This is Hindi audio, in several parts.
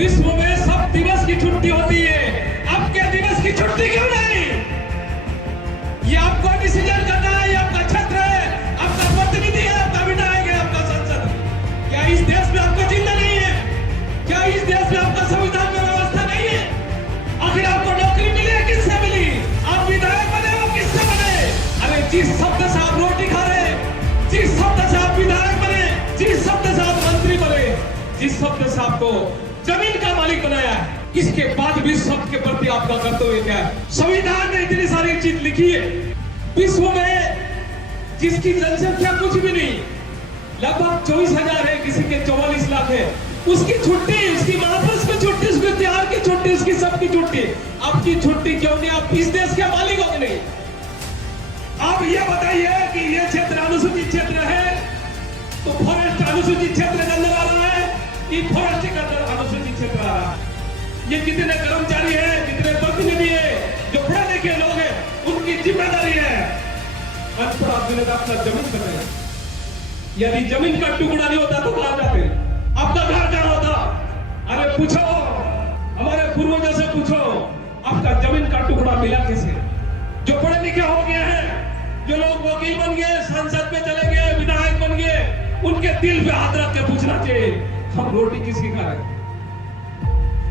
विश्व में सब दिवस की छुट्टी होती है, आपके दिवस की छुट्टी क्यों नहीं? ये आपको डिसीजन करना है, ये आपका क्षेत्र है, आपका प्रतिनिधि है, आपका विधायक है, आपका संसद। क्या इस देश में आपको चिंता नहीं है? क्या इस देश में आपका संविधान में व्यवस्था नहीं है? आखिर आपको नौकरी मिली है, किससे मिली? आप विधायक बने हो, किससे बने? अरे जिस शब्द से आप रोटी खा रहे, जिस शब्द से आप विधायक बने, जिस शब्द से आप मंत्री बने, जिस शब्द से आपको जमीन का मालिक बनाया है, इसके बाद भी शब्द के प्रति आपका कर्तव्य क्या है? संविधान ने इतनी सारी चीज लिखी है। विश्व में जिसकी जनसंख्या कुछ भी नहीं, लगभग 24,000 है, किसी के 44 लाख है, उसकी छुट्टी, उसकी महापुरुष की छुट्टी, उसके त्योहार की छुट्टी, उसकी सबकी छुट्टी। आपकी छुट्टी क्यों नहीं? आप इस देश के मालिक हो कि नहीं? आप ये बताइए कि ये क्षेत्र अनुसूचित क्षेत्र है तो फॉरेस्ट अनुसूचित क्षेत्र के अंदर आ रहा है कि फॉरेस्ट के अंदर अनुसूचित क्षेत्र आ रहा है? ये कितने कर्मचारी है, कितने प्रतिनिधि है, जो पढ़े लिखे लोग हैं, उनकी जिम्मेदारी है अनपढ़ आदमी का अपना जमीन बनाए। यदि जमीन का टुकड़ा नहीं होता तो कहां जाते? आपका घर कहां होता? अरे पूछो, हमारे पूर्वजों से पूछो, आपका जमीन का टुकड़ा मिला किसे? जो पढ़े लिखे हो गए हैं, जो लोग वकील बन गए, संसद में चले गए, विधायक बन गए, उनके दिल पे हाथ रख के पूछना चाहिए, हम रोटी किसकी खा रहे?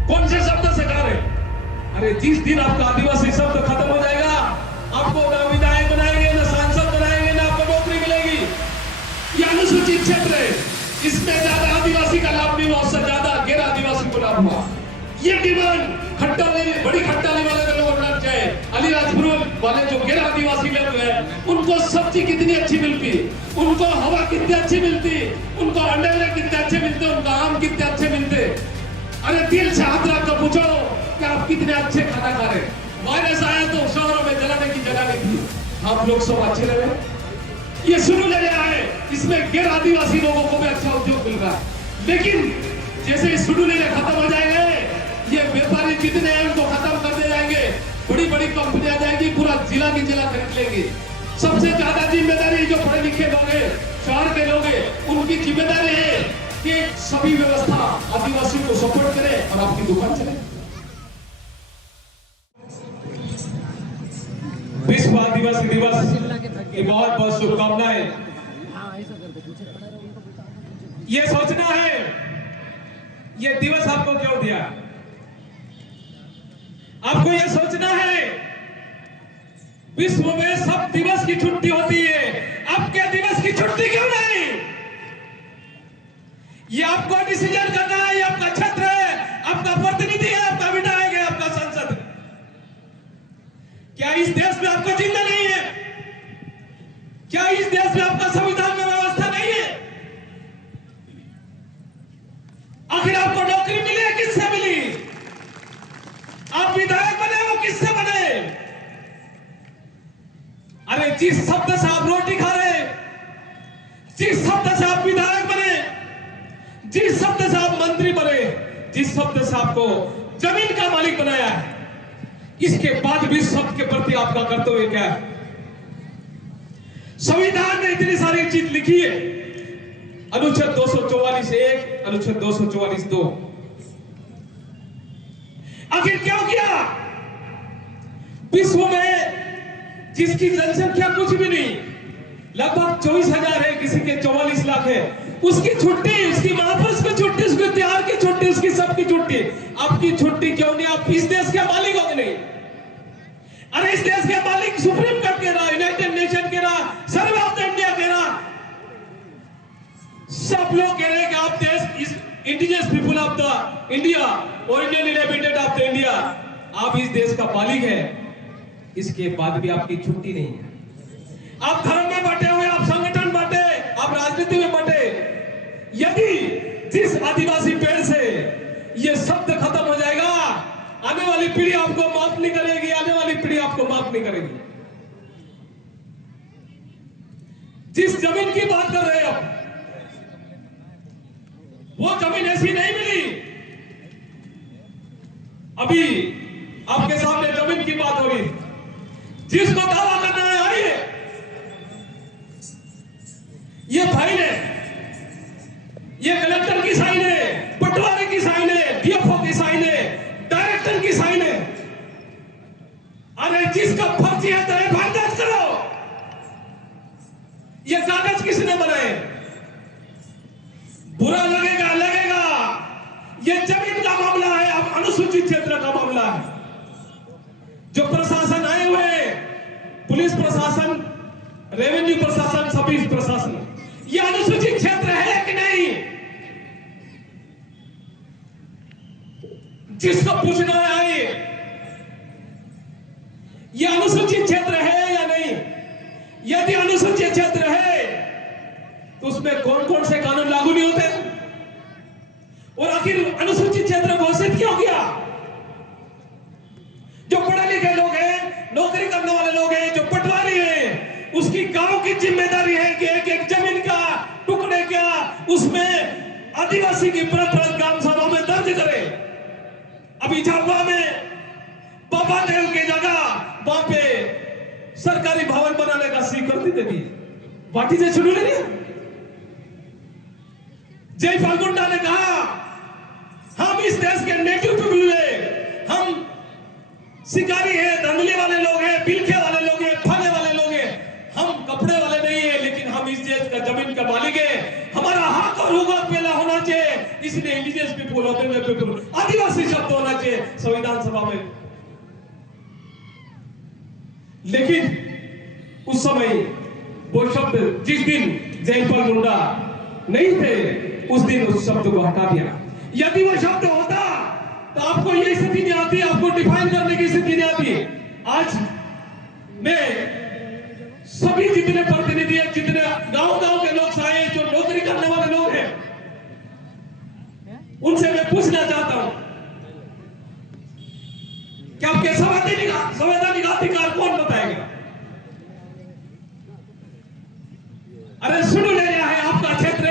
कौन से शब्द से खा रहे? अरे जिस दिन आपका आदिवासी शब्द खत्म हो जाएगा, आपको ना विधायक बनाएंगे, ना सांसद बनाएंगे, ना आपको नौकरी मिलेगी। ये अनुसूचित क्षेत्र है, इसमें ज्यादा आदिवासी का लाभ नहीं हुआ, उससे ज्यादा गैर आदिवासी को लाभ हुआ। ये डिमांड खट्टाली, बड़ी खट्टाली वाले लोग लग जाए, अलीराजपुर वाले जो गैर आदिवासी लोग हैं, उनको सब्जी कितनी अच्छी मिलती, उनको हवा कितनी अच्छी मिलती, उनको अंडे कितने अच्छे मिलते, उनको आम कितने अच्छे मिलते। अरे दिल से हाथ रख कर पूछो कि आप कितने अच्छे खाना खा रहे। वायरस आया तो शहरों में जलाने की जगह नहीं थी, आप लोग सब अच्छे रहे। ये शुरू ले रहा है, इसमें गैर आदिवासी लोगों को भी अच्छा उद्योग मिल रहा है। लेकिन जैसे शुरू ले खत्म हो जाएंगे, ये व्यापारी जितने हैं उनको खत्म कर दे जाएंगे, बड़ी बड़ी कंपनियां आ जाएगी, पूरा जिला की जिला खरीद लेंगी। सबसे ज्यादा जिम्मेदारी जो पढ़े लिखे लोग हैं, शहर के लोग हैं, उनकी जिम्मेदारी है कि सभी व्यवस्था आदिवासी को सपोर्ट करे और आपकी दुकान चले। विश्व आदिवासी दिवस की बहुत बहुत शुभकामनाएं। ये सोचना है, ये दिवस आपको क्यों दिया? आपको ये सोचना है, विश्व में सब दिवस की छुट्टी होती है, आपके दिवस की छुट्टी क्यों नहीं? ये आपको डिसीजन करना है, ये आपका क्षेत्र है, आपका प्रतिनिधि है, आपका विधायक है, आपका संसद। क्या इस देश में आपको चिंता नहीं है? क्या इस देश में आपका संविधान में व्यवस्था नहीं है? आखिर आपको नौकरी मिली है, किससे मिली? आप विधायक बने हो, किससे बने? अरे जिस शब्द से आप रोटी खा रहे, जिस शब्द से आप विधायक बने, जिस शब्द से आप मंत्री बने, जिस शब्द से आपको जमीन का मालिक बनाया है, इसके बाद भी शब्द के प्रति आपका कर्तव्य क्या है? संविधान ने इतनी सारी चीज लिखी है, अनुच्छेद 244(1), अनुच्छेद 244(2). आखिर क्यों किया? विश्व में जिसकी जनसंख्या कुछ भी नहीं, लगभग 24,000 है, किसी के 44 लाख है, उसकी छुट्टी, उसकी महापुरुष की छुट्टी, उसके त्योहार की छुट्टी, उसकी सबकी छुट्टी। आपकी छुट्टी क्यों नहीं? आप इस देश के मालिक हो कि नहीं? अरे इस देश के मालिक सुप्रीम कोर्ट के रहा, यूनाइटेड नेशन के रहा, सर्वे ऑफ द इंडिया के रहा, सब लोग कह रहे हैं कि आप देश, indigenous people of the India, original inhabited of the India, आप इस देश का मालिक है। इसके बाद भी आपकी छुट्टी नहीं है। आप धर्म में बटे हुए, आप संगठन बटे, आप राजनीति में बटे। यदि जिस आदिवासी पेड़ से ये शब्द खत्म हो जाएगा, आने वाली पीढ़ी आपको माफ नहीं करेगी, आने वाली पीढ़ी आपको माफ नहीं करेगी। जिस जमीन की बात कर रहे हो, वो जमीन ऐसी नहीं मिली। अभी आपके सामने जमीन की बात हो रही, जिसको दावा करना है आइए, ये फाइल है, ये कलेक्टर की साइन है, पटवारी की साइन है, डीएफओ की बुरा लगेगा लगेगा, ये जमीन का मामला है, अब अनुसूचित क्षेत्र का मामला है। जो प्रशासन आए हुए, पुलिस प्रशासन, रेवेन्यू प्रशासन, सभी प्रशासन, ये अनुसूचित क्षेत्र है कि नहीं? जिसको पूछना है आइए, ये अनुसूचित क्षेत्र है या नहीं? यदि अनुसूचित क्षेत्र है तो उसमें कौन कौन से कानून लागू नहीं होते? और आखिर अनुसूचित क्षेत्र घोषित क्यों किया? जो पढ़े लिखे लोग हैं, नौकरी करने वाले लोग हैं, जो पटवारी हैं, उसकी गांव की जिम्मेदारी है कि एक एक जमीन का टुकड़े का उसमें आदिवासी की प्रत ग्राम सभा में दर्ज करे। अभी झाबुआ में बाबा देव की जगह वहां पे सरकारी भवन बनाने का स्वीकृति दे दी। बाकी से शुरू नहीं है। जय फाल्गुंडा ने कहा हम इस देश के नेटिव पीपल हैं, हम शिकारी हैं, धंधली वाले लोग हैं, बिलखे वाले लोग हैं, खाने वाले लोग हैं, हम कपड़े वाले नहीं है, लेकिन हम इस देश का जमीन का मालिक है, हमारा हक और हुकूक पहला होना चाहिए। इसलिए इंडिजियस पीपल होते हुए पीपल, आदिवासी शब्द होना चाहिए संविधान सभा में। लेकिन उस समय वो शब्द, जिस दिन जयपाल मुंडा नहीं थे, उस दिन उस शब्द को हटा दिया। यदि वो शब्द होता तो आपको ये स्थिति नहीं आती, आपको डिफाइन करने की स्थिति नहीं आती। आज मैं सभी जितने प्रतिनिधि हैं, जितने गांव-गांव के लोग आए, जो नौकरी करने वाले लोग हैं, उनसे मैं पूछना चाहता हूं कि आपके संवैधानिक अधिकार कौन बताएगा? अरे सुन ले रहा है आपका क्षेत्र।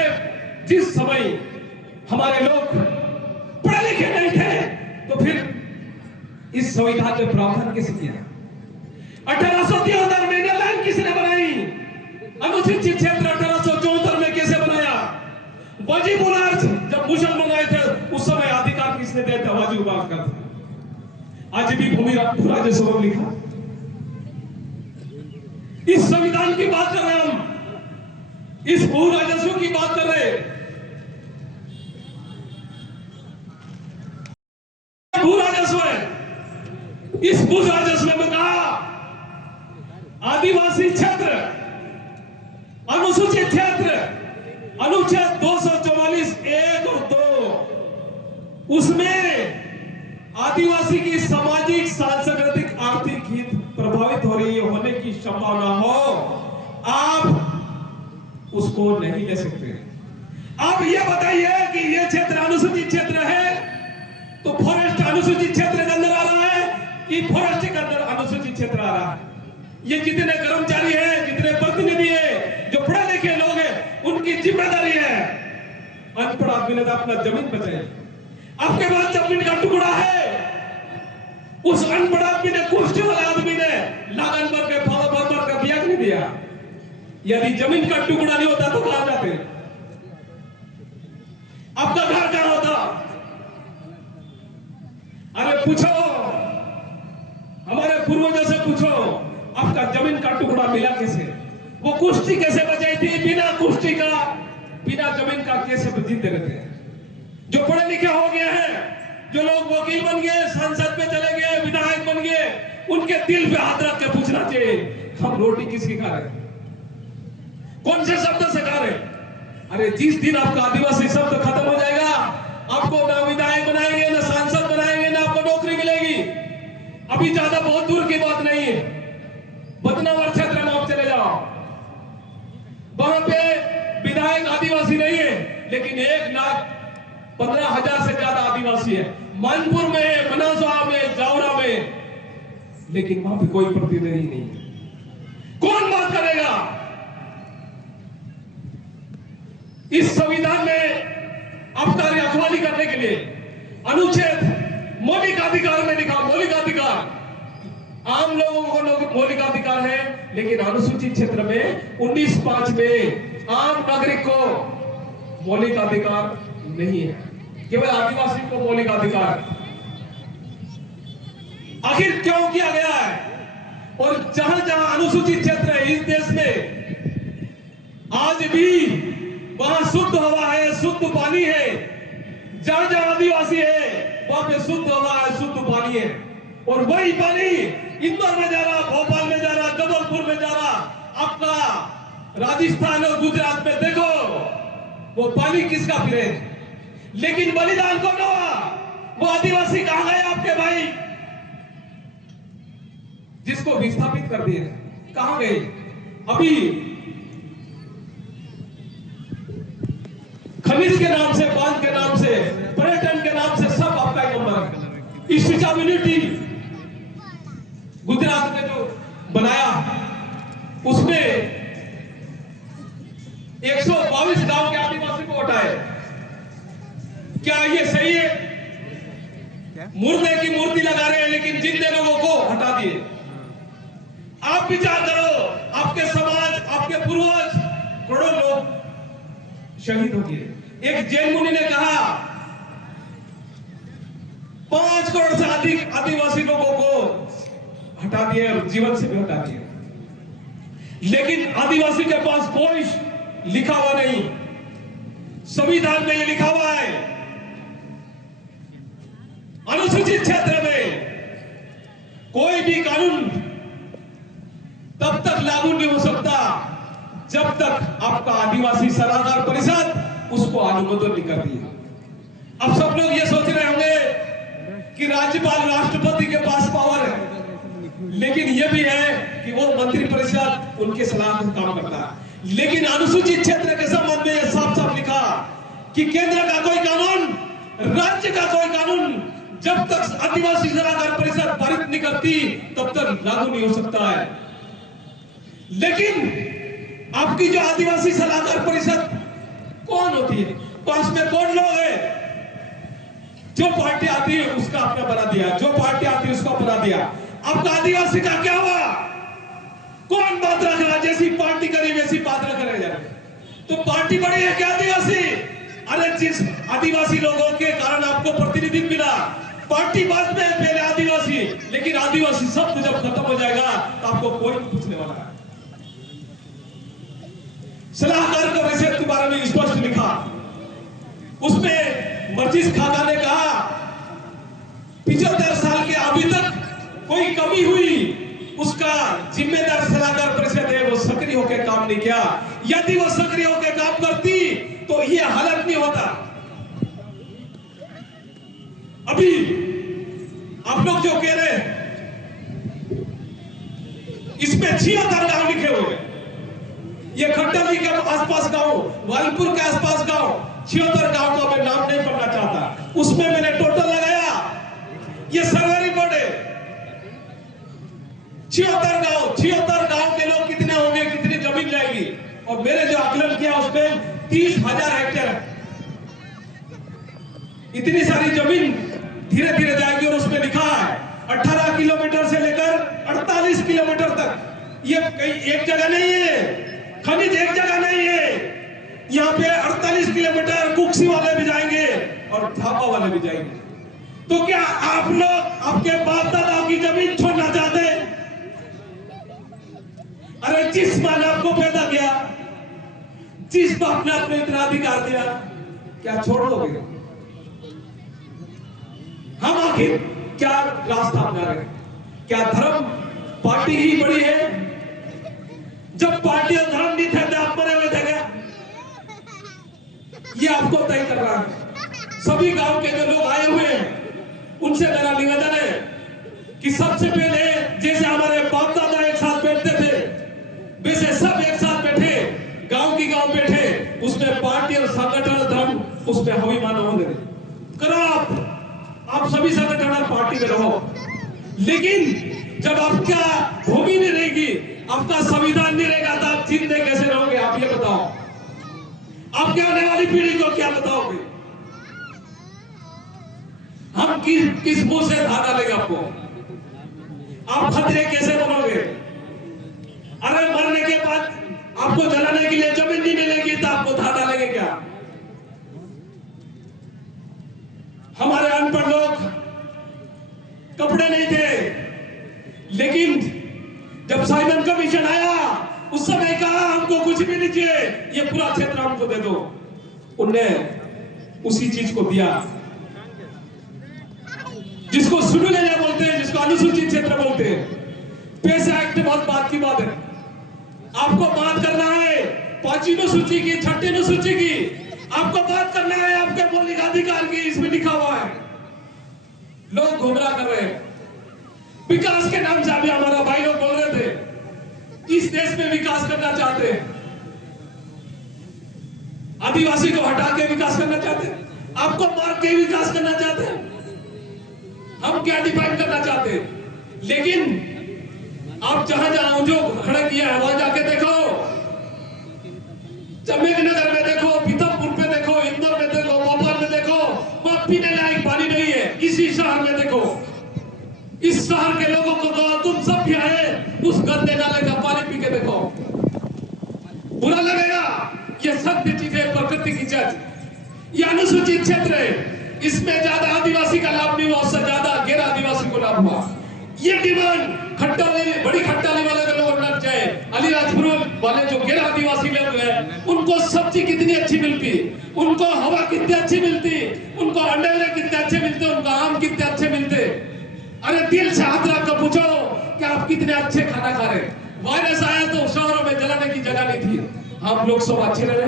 जिस समय हमारे लोग पढ़े लिखे नहीं थे, तो फिर इस संविधान में प्रावधान किसने किया? 1873 में न्यूलैंड किसने बनाई? अनुसूचित क्षेत्र 1874 में कैसे बनाया? बाजी बुलार्ज जब मुसलमान आए थे, उस समय अधिकार किसने दिया था? बाजी बुलार्ज का। आज भी भूमि राजस्व लिखा। इस संविधान की बात कर रहे हैं हम, इस भू राजस्व की बात कर रहे हैं। भू राजस्व है। इस भू राजस्व में कहा आदिवासी क्षेत्र, अनुसूचित क्षेत्र, अनुच्छेद 244 1 और 2, उसमें आदिवासी की सामाजिक, सांस्कृतिक, आर्थिक हित प्रभावित हो रही होने की संभावना हो, आप उसको नहीं ले सकते। आप ये बताइए कि ये क्षेत्र अनुसूचित क्षेत्र है, तो फॉरेस्ट अनुसूचित क्षेत्र के अंदर आ रहा है कि फॉरेस्ट के अंदर अनुसूचित क्षेत्र आ रहा है? ये जितने कर्मचारी हैं, जितने प्रतिनिधि हैं, जो पढ़े लिखे लोग हैं, उनकी जिम्मेदारी है। अनपढ़ आदमी ने अपना जमीन बचाई। आपके पास जमीन का टुकड़ा है, उस अनपढ़ आदमी ने, कुष्ठ वाले आदमी ने लागन भर के फल भर कर दिया कि नहीं दिया? यदि जमीन का टुकड़ा नहीं होता तो कहां जाते? आपका घर कहां होता? अरे पूछो, हमारे पूर्वजों से पूछो, आपका जमीन का टुकड़ा मिला कैसे? वो कुश्ती कैसे बचाई थी? बिना कुश्ती का, बिना जमीन का कैसे जीते रहते हैं? जो पढ़े लिखे हो गए हैं, जो लोग वकील बन गए, संसद में चले गए, विधायक बन गए, उनके दिल पे हाथ रख के पूछना चाहिए, हम रोटी किसकी खा रहे हैं? कौन से शब्द से खा रहे हैं? अरे जिस दिन आपका आदिवासी शब्द खत्म हो जाएगा, आपको ना विधायक बनाएंगे, ना सांसद बनाएंगे, ना आपको नौकरी मिलेगी। अभी ज्यादा बहुत दूर की बात नहीं है, बदनावर क्षेत्र में आप चले जाओ, वहां पे विधायक आदिवासी नहीं है, लेकिन 1,15,000 से ज्यादा आदिवासी है। मानपुर में, मनासवा में, जावरा में, लेकिन वहां पे कोई प्रतिनिधि नहीं है। कौन बात करेगा? इस संविधान में आपका रखवाली करने के लिए अनुच्छेद मौलिक अधिकार में लिखा, मौलिक अधिकार आम लोगों को मौलिक अधिकार है, लेकिन अनुसूचित क्षेत्र में 19(5) में आम नागरिक को मौलिक अधिकार नहीं है, केवल आदिवासी को मौलिक अधिकार। आखिर क्यों किया गया है? और जहां जहां अनुसूचित क्षेत्र है इस देश में, आज भी वहां शुद्ध हवा है, शुद्ध पानी है, जहां जहां आदिवासी है वहां पे शुद्ध हवा है, शुद्ध पानी है। और वही पानी इंदौर में जा रहा, भोपाल में जा रहा, जबलपुर में जा रहा, आपका राजस्थान और गुजरात में देखो वो पानी किसका पी रहे। लेकिन बलिदान कौन हुआ? वो आदिवासी कहां गए आपके भाई, जिसको विस्थापित कर दिए, कहां गए? अभी खनिज के नाम से, बांध के नाम से, पर्यटन के नाम से सब आपका एक नंबर है। स्टैच्यू ऑफ यूनिटी गुजरात में जो बनाया उसमें 122 गांव के आदिवासी को हटाए। क्या ये सही है? मुर्दे की मूर्ति लगा रहे हैं लेकिन जिंदे लोगों को हटा दिए। आप विचार करो, आपके समाज, आपके पूर्वज करोड़ों लोग शहीद हो गए। एक जैन मुनि ने कहा 5 करोड़ से अधिक आदिवासी लोगों को हटा दिया और जीवन से भी हटा दिया। लेकिन आदिवासी के पास कोई लिखा हुआ नहीं, संविधान में ये लिखा हुआ है अनुसूचित क्षेत्र में कोई भी कानून तब तक लागू नहीं हो सकता जब तक आपका आदिवासी सलाहकार परिषद उसको अनुमोदन नहीं करती है। अब सब लोग ये सोच रहे होंगे कि राज्यपाल राष्ट्रपति के पास पावर है, लेकिन ये भी है कि वो मंत्री परिषद उनके सलाह से काम करता है। लेकिन अनुसूचित क्षेत्र के संबंध में यह साफ साफ लिखा कि केंद्र का कोई कानून, राज्य का कोई कानून जब तक आदिवासी सलाहकार परिषद पारित नहीं करती तब तक लागू नहीं हो सकता है। लेकिन आपकी जो आदिवासी सलाहकार परिषद कौन होती है? पास में कौन लोग है? जो पार्टी आती है उसका अपना बना दिया, जो पार्टी आती है उसका बना दिया। आपका आदिवासी का क्या हुआ? कौन बात रख रहा? जैसी पार्टी करी वैसी बात रख रहे हैं। तो पार्टी बड़ी है क्या आदिवासी? अरे जिस आदिवासी लोगों के कारण आपको प्रतिनिधित्व मिला, पार्टी बाद में, पहले आदिवासी। लेकिन आदिवासी शब्द जब खत्म हो जाएगा तो आपको कोई नहीं पूछने वाला है। सलाहकार का वैसे के बारे में स्पष्ट लिखा, उसमें मर्जिस खाका ने कहा 75 साल के अभी तक कोई कमी हुई, उसका जिम्मेदार सलाहकार परिषद है, वो सक्रिय होकर काम नहीं किया। यदि वो सक्रिय होकर काम करती तो ये हालत नहीं होता। अभी आप लोग जो कह रहे हैं इसमें 76 गांव लिखे हुए हैं। ये खट्टली के आसपास गांव, वालपुर के आसपास गांव, 76 गांव का मैं नाम नहीं पढ़ना चाहता। उसमें मैंने टोटल लगाया, ये सर्वे रिपोर्ट है। 76 गांव के लोग कितने होंगे, कितनी जमीन जाएगी? और मैंने जो आकलन किया उसमें 30,000 हेक्टेयर है। इतनी सारी जमीन धीरे धीरे जाएगी। और उसमें लिखा है 18 किलोमीटर से लेकर 48 किलोमीटर तक। ये कहीं एक जगह नहीं है, खनिज एक जगह नहीं है। यहाँ पे 48 किलोमीटर कुक्सी वाले भी जाएंगे और थापा वाले भी जाएंगे। तो क्या आप लोग आपके बाप दादा की जमीन छोड़ना चाहते? अरे जिस माँ ने आपको पैदा किया, जिस बाप ने आपको इतना अधिकार दिया, क्या छोड़ दोगे? हम आखिर क्या रास्ता अपना रहे? क्या धर्म पार्टी ही बड़ी है? जब पार्टी और धर्म नहीं थे तो आप मरे हुए थे क्या? ये आपको तय कर रहा है। सभी गांव के जो लोग आए हुए हैं उनसे मेरा निवेदन है कि सबसे पहले जैसे हमारे बाप दादा एक साथ बैठते थे वैसे सब एक साथ बैठे, गांव की गांव बैठे, उसमें पार्टी और संगठन और धर्म उसमें हवी मानो होने करो। आप सभी संगठन और पार्टी में रहो, लेकिन जब आपका भूमि नहीं रहेगी, आपका संविधान नहीं रहेगा तो आप जिंदे कैसे रहोगे? आप ये बताओ। आपके आने वाली पीढ़ी को क्या बताओगे? हम किस मुंह से धागा लेंगे आपको? आप खतरे कैसे बनोगे? अरे मरने के बाद आपको जलाने के लिए जमीन नहीं मिलेगी तो आपको धागा लेंगे क्या? हमारे अनपढ़ लोग कपड़े नहीं थे, लेकिन जब साइमन कमीशन आया उस समय कहा हमको कुछ भी नहीं चाहिए, ये पूरा क्षेत्र हमको दे दो। उनने उसी चीज को दिया जिसको शेड्यूल एरिया बोलते हैं, जिसको अनुसूचित क्षेत्र बोलते हैं। पैसा एक्ट बहुत बात की बात है। आपको बात करना है 5वीं अनुसूची की, 6ठी अनुसूची की, आपको बात करना है आपके मौलिक अधिकार की। इसमें लिखा हुआ है। लोग घुमरा कर रहे हैं विकास के नाम से। अभी हमारा भाई लोग बोल रहे थे इस देश में विकास करना चाहते हैं, आदिवासी को हटा के विकास करना चाहते हैं, आपको मार के विकास करना चाहते हैं। हम क्या डिफाइन करना चाहते हैं? लेकिन आप जहां जहां जो खड़ा किया है वहां जाके देखो, चमेकनगर में देखो, पीतमपुर में देखो, इंदौर में देखो, भोपाल में देखो, वहां पीने लायक पानी नहीं है। इसी शहर में देखो, इस शहर के लोगों को कहो तुम सब भी आए उस गंदे नाले का पानी पी के देखो, बुरा लगेगा। ये सत्य चीज है, प्रकृति की चीज। ये अनुसूचित क्षेत्र है, इसमें ज्यादा आदिवासी का लाभ नहीं हुआ, उससे ज्यादा गैर आदिवासी को लाभ हुआ। ये डिमांड खट्टाली, बड़ी खट्टाली वाले लोग लग जाए। अलीराजपुर वाले जो गैर आदिवासी लोग हैं, उनको सब्जी कितनी अच्छी मिलती, उनको हवा कितनी अच्छी मिलती, उनको अंडे कितने अच्छे मिलते, उनको आम कितने अच्छे मिलते। अरे दिल से हाथ रख कर पूछो कि आप कितने अच्छे खाना खा रहे। वायरस आया तो शहरों में जलाने की जगह नहीं थी, हम लोग सब अच्छे रहे।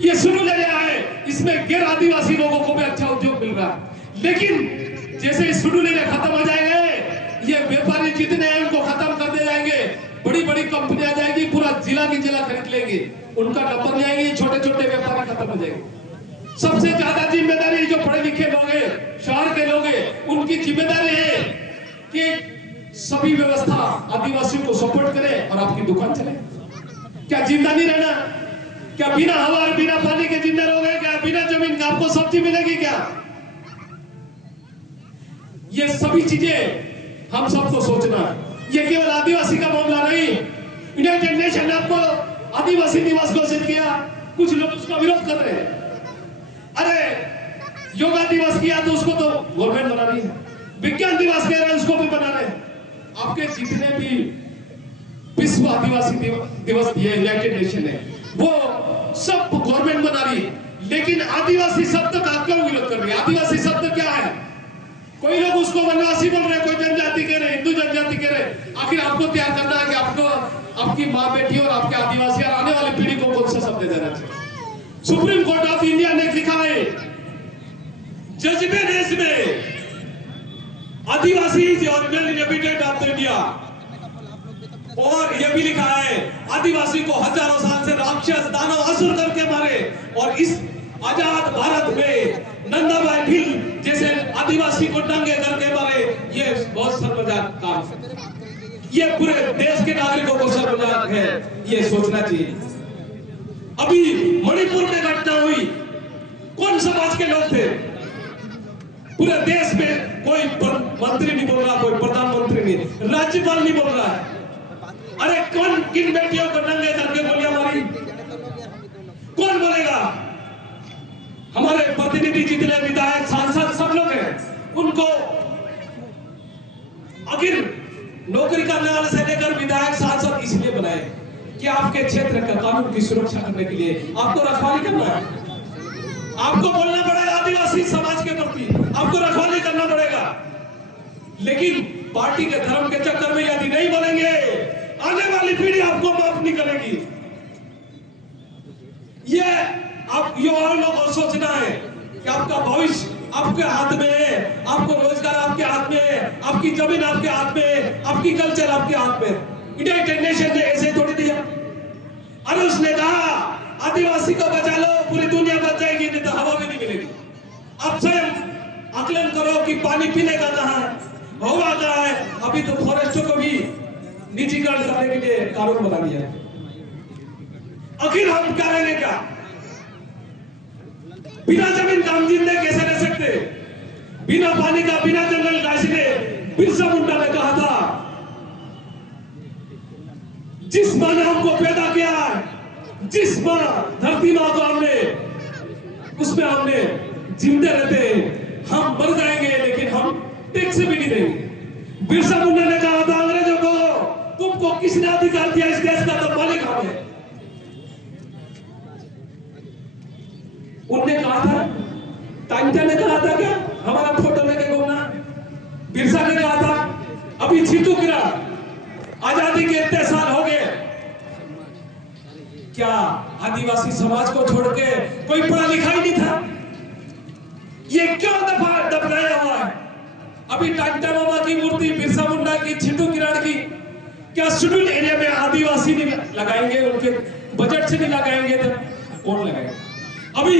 ये शुरू ले रहा है, इसमें गैर आदिवासी लोगों को भी अच्छा उद्योग मिल रहा है। लेकिन जैसे शुरू ले खत्म हो जाएंगे, ये व्यापारी जितने हैं उनको खत्म कर दे जाएंगे। बड़ी बड़ी कंपनी आ जाएगी, पूरा जिला की जिला खरीद लेंगे, उनका नंबर नहीं आएंगे, छोटे छोटे व्यापारी खत्म हो जाएंगे। सबसे ज्यादा जिम्मेदारी जो पढ़े लिखे लोग हैं, शहर के लोग हैं, उनकी जिम्मेदारी है कि सभी व्यवस्था आदिवासियों को सपोर्ट करे और आपकी दुकान चले। क्या जिंदा नहीं रहना? क्या बिना हवा और बिना पानी के जिंदा रहोगे? क्या बिना जमीन का आपको सब्जी मिलेगी क्या? ये सभी चीजें हम सबको सोचना है। ये केवल आदिवासी का मामला नहीं। यूनाइटेड नेशन ने आपको आदिवासी दिवस घोषित किया, कुछ लोग उसका विरोध कर रहे हैं। अरे योगा दिवस किया तो उसको तो गवर्नमेंट बना रही है, विज्ञान दिवस कह रहे हैं उसको भी बना रहे हैं। आपके जितने भी विश्व आदिवासी दिवस दिए यूनाइटेड नेशन ने, वो सब गवर्नमेंट बना रही है। लेकिन आदिवासी शब्द का क्यों विरोध कर रही है? आदिवासी शब्द क्या है? कोई लोग उसको वनवासी बोल रहे, कोई जनजाति कह रहे, हिंदू जनजाति कह रहे। आखिर आपको तैयार करना है कि आपको आपकी माँ बेटी और आपके आदिवासी और आने वाली पीढ़ी को कौन सा शब्द देना चाहिए? सुप्रीम कोर्ट ऑफ इंडिया ने लिखा है जजमेंट देश में Adivasi is original inhabitant of the India. और यह भी लिखा है आदिवासी को हजारों साल से राक्षस दानव असुर करके मारे, और इस आजाद भारत में नंदाबाई भील जैसे आदिवासी को दंगे करके मारे। ये बहुत शर्मनाक काम है, ये पूरे देश के नागरिकों को शर्मनाक है, ये सोचना चाहिए। अभी मणिपुर में घटना हुई, कौन समाज के लोग थे? पूरे देश में कोई मंत्री नहीं बोल रहा, कोई प्रधानमंत्री नहीं, राज्यपाल नहीं बोल रहा है। अरे कौन किन बेटियों को नंगे करके गोलियां मारी? कौन बोलेगा? हमारे प्रतिनिधि जितने विधायक सांसद सब लोग हैं, उनको आखिर नौकरी करने वाले से लेकर विधायक सांसद इसलिए बनाए कि आपके क्षेत्र का कानून की सुरक्षा करने के लिए आपको रखवाली करना है। आपको बोलना पड़ेगा आदिवासी समाज के प्रति, आपको रखवाली करना पड़ेगा। लेकिन पार्टी के धर्म के चक्कर में यदि नहीं बोलेंगे, आने वाली पीढ़ी आपको माफ नहीं करेगी। ये आप युवाओं को सोचना है कि आपका भविष्य आपके हाथ में है, आपको रोजगार आपके हाथ में है, आपकी जमीन आपके हाथ में है, आपकी कल्चर आपके हाथ में। यूनाइटेड नेशन ने ऐसे थोड़ी दिया। अरे उसने कहा आदिवासी को बचा लो, पूरी दुनिया बच जाएगी, नहीं तो हवा भी नहीं मिलेगी। आप स्वयं आकलन करो कि पानी पीने का कहां है, हवा कहां है। अभी तो फॉरेस्टों को भी निजीकरण करने के लिए कानून बना दिया। आखिर हम करेंगे क्या? बिना जमीन का हम जिंदे कैसे रह सकते? बिना पानी का, बिना जंगल का? इसलिए बिरसा मुंडा ने कहा था जिस माँ ने हमको पैदा किया, जिस माँ धरती माँ को हमने, उसमें हमने जिंदे रहते हैं। हम मर जाएंगे लेकिन हम टैक्स भी नहीं देंगे। बिरसा मुंडा ने कहा था अंग्रेजों को, तुमको किसने अधिकार दिया इस देश का? तो मालिक हम है। उनने कहा था, टाइमटा ने कहा था क्या हमारा फोटो लेके घूमना? बिरसा ने कहा था, अभी छिटू गिरा, आजादी के इतने साल हो गए, क्या आदिवासी समाज को छोड़ के कोई पढ़ा लिखा ही नहीं था? ये क्यों दफनाया हुआ है? अभी टाइमटा मामा की मूर्ति, बिरसा मुंडा की, छिटू किराड़ की, क्या शेड्यूल एरिया में आदिवासी नहीं लगाएंगे? उनके बजट से नहीं लगाएंगे तो कौन लगाएगा? अभी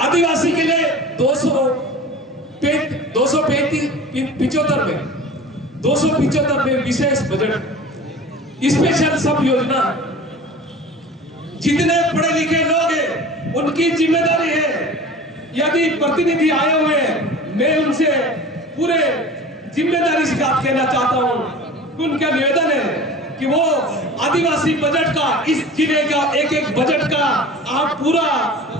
आदिवासी के लिए 275 में विशेष बजट, स्पेशल सब योजना। जितने पढ़े लिखे लोग हैं उनकी जिम्मेदारी है, यदि प्रतिनिधि आए हुए हैं, मैं उनसे पूरे जिम्मेदारी से बात कहना चाहता हूं। उनका निवेदन है कि वो आदिवासी बजट का, इस जिले का एक बजट का आप पूरा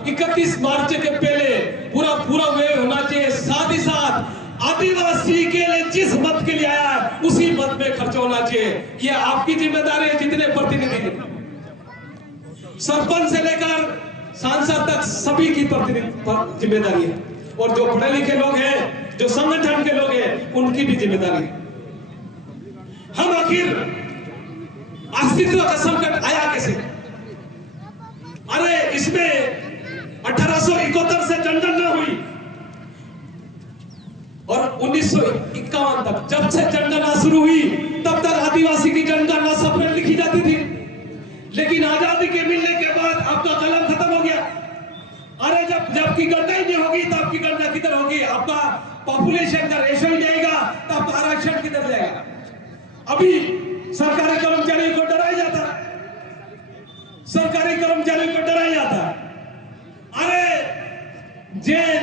31 मार्च के पहले पूरा व्यय होना चाहिए। साथ ही साथ आदिवासी के लिए जिस मत के लिए आया उसी मत में खर्च होना चाहिए। ये आपकी जिम्मेदारी है, जितने प्रतिनिधि, सरपंच से लेकर सांसद तक सभी की जिम्मेदारी है। और जो पढ़े लिखे लोग हैं, जो संगठन के लोग हैं, उनकी भी जिम्मेदारी है। हम आखिर अस्तित्व का संकट आया कैसे? अरे इसमें 1871 से जनगणना हुई और 1951 तक, जब से जनगणना शुरू हुई तब तक आदिवासी की जनगणना सेपरेट लिखी जाती थी। लेकिन आजादी के मिलने के बाद आपका कलम खत्म हो गया। अरे जब की गणना ही नहीं होगी तो आपकी गणना किधर होगी? आपका पॉपुलेशन का रेशो ही जाएगा तो आपका आरक्षण किधर जाएगा? अभी सरकारी कर्मचारियों को डराया जाता है, सरकारी कर्मचारियों को डराया जाता है। अरे जैन,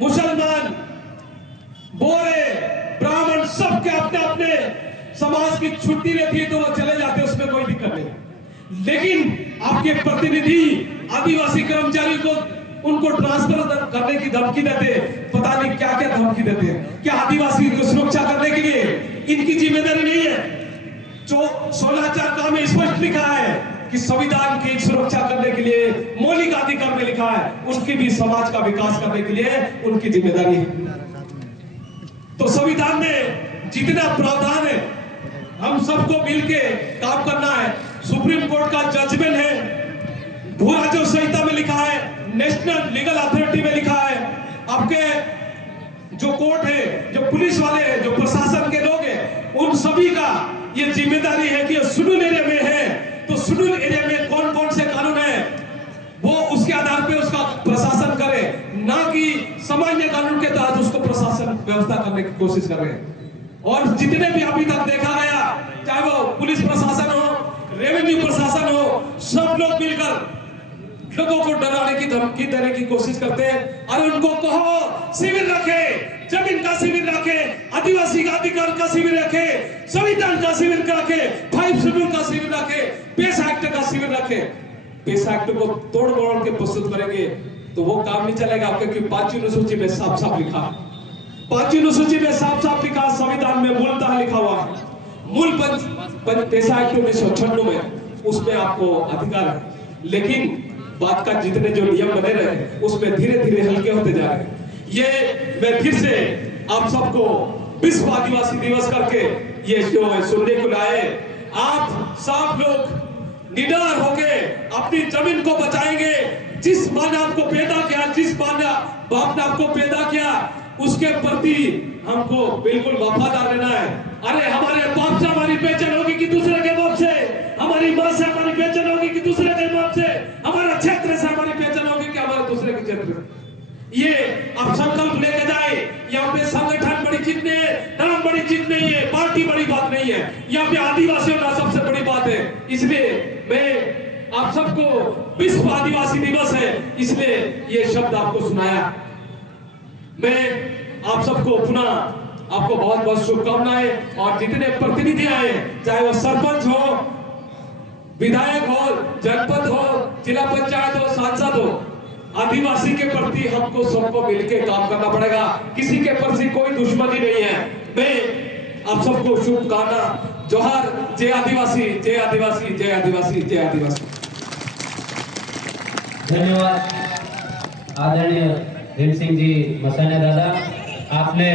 मुसलमान, बोरे, ब्राह्मण सबके अपने अपने समाज की छुट्टी रहती है तो वो चले जाते, उसमें कोई दिक्कत नहीं। लेकिन आपके प्रतिनिधि आदिवासी कर्मचारी को उनको ट्रांसफर करने की धमकी देते, पता नहीं क्या क्या धमकी देते हैं। क्या आदिवासी को सुरक्षा करने के लिए इनकी जिम्मेदारी नहीं है? जो 16 में स्पष्ट लिखा है कि संविधान की सुरक्षा करने के लिए मौलिक अधिकार में लिखा है, उनकी भी समाज का विकास करने के लिए उनकी जिम्मेदारी है। तो संविधान में जितना प्रावधान है हम सबको मिलके काम करना है। सुप्रीम कोर्ट का जजमेंट है, भू राजस्व संहिता में लिखा है, नेशनल लीगल अथॉरिटी में लिखा है। आपके जो कोर्ट है, जो पुलिस वाले हैं, जो प्रशासन के लोग हैं, उन सभी का ये जिम्मेदारी है कि शेड्यूल एरिया में है तो शेड्यूल एरिया में कौन कौन से कानून है वो उसके आधार पे उसका प्रशासन करे, ना कि सामान्य कानून के तहत उसको प्रशासन व्यवस्था करने की कोशिश कर रहे हैं। और जितने भी अभी तक देखा गया, चाहे वो पुलिस प्रशासन हो, रेवेन्यू प्रशासन हो, सब लोग मिलकर लोगों को डराने की धमकी देने की कोशिश करते हैं। और उनको कहो शिविर रखे, जमीन का शिविर रखे, आदिवासी का अधिकार का शिविर रखे, संविधान का शिविर रखे, 5 शेड्यूल का शिविर रखे, पेश एक्ट का शिविर रखे। पेश एक्ट को तोड़ मरोड़ के प्रस्तुत करेंगे तो वो काम नहीं चलेगा, क्योंकि 5वीं अनुसूची में साफ-साफ लिखा, 5वीं अनुसूची में साफ-साफ लिखा, संविधान में मूलतः लिखा हुआ है, मूल पेश एक्ट 1996 में, उसमें आपको अधिकार है। लेकिन बात का जितने जो नियम बने रहे उसमें धीरे धीरे हल्के होते जा रहे हैं। ये मैं फिर से आप सबको विश्व आदिवासी दिवस करके ये जो है सुनने को लाए। आप सब लोग निडर होके अपनी जमीन को बचाएंगे। जिस माँ ने आपको पैदा किया, जिस माँ ने बाप ने आपको पैदा किया, उसके प्रति हमको बिल्कुल वफादार रहना है। अरे हमारे बाप से हमारी पहचान होगी कि दूसरे के बाप से, हमारी माँ से हमारी पहचान होगी कि दूसरे के बाप से, हमारा क्षेत्र से हमारी पहचान होगी कि हमारे दूसरे के क्षेत्र। ये आप संकल्प लेके जाए। यहाँ पे संगठन बड़ी चीज नहीं है, नाम बड़ी चीज नहीं है, पार्टी बड़ी बात नहीं है, यहाँ पे आदिवासियों का सबसे बड़ी बात है। इसलिए मैं आप सबको विश्व आदिवासी दिवस है इसलिए ये शब्द आपको सुनाया। मैं आप सबको पुनः आपको बहुत बहुत शुभकामनाएं। और जितने प्रतिनिधि आए, चाहे वो सरपंच हो, विधायक हो, जनपद हो, जिला पंचायत हो, सांसद हो, आदिवासी के प्रति हमको सबको मिलकर काम करना पड़ेगा। किसी के प्रति कोई दुश्मनी नहीं है। मैं आप सबको शुभकामना। जोहार। जय आदिवासी, जय आदिवासी, जय आदिवासी, जय आदिवासी। धन्यवाद। आदरणीय भीम सिंह जी मसाने दादा, आपने